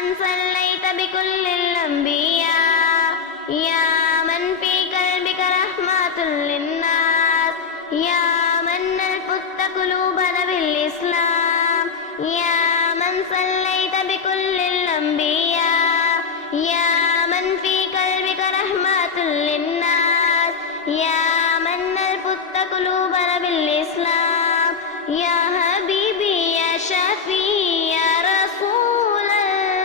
من صليت بكل الأنبياء يا من في قلبك رحمة للناس يا من ألفت قلوبنا بالإسلام يا من صليت بكل الأنبياء يا من في قلبك رحمة للناس يا من ألفت قلوبنا بالإسلام يا حبيبي يا شفيع يا رسول الله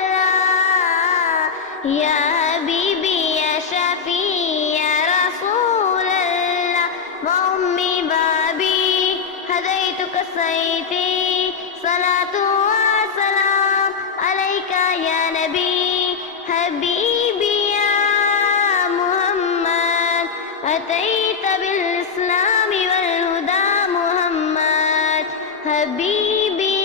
يا حبيبي يا شفيع يا رسول الله وأمي بابي هديتك سيدي صلاة وسلام عليك يا نبي حبيبي يا محمد أتيت بالإسلام والهدى محمد حبيبي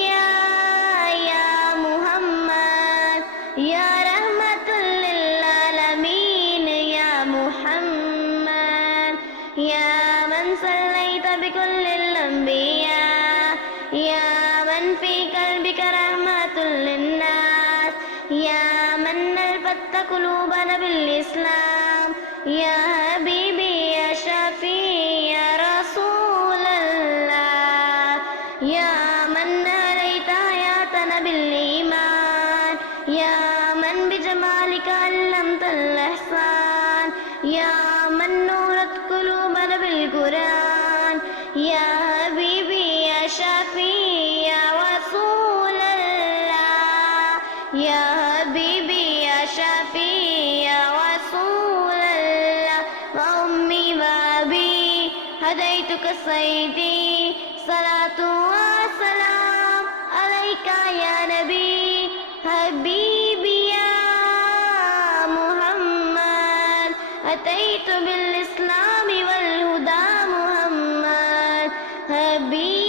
يا محمد يا رحمة للعالمين يا محمد يا من صليت بكل الأنبياء يا من في قلبك رحمة للناس يا من ألفت قلوبنا بالإسلام يا حبيبي يا شفيع يا رسول الله يا من ناريت حياتنا بالإيمان يا من بجمالك علمت الإحسان يا من نورت قلوبنا بالقرآن يا حبيبي يا شفيع يا رسول الله يا حبيبي يا شفيع يا رسول الله وأمي وأبي هديتك سيدي صلاة وسلام عليك يا نبي حبيبي يا محمد أتيت بالإسلام والهدى محمد حبيبي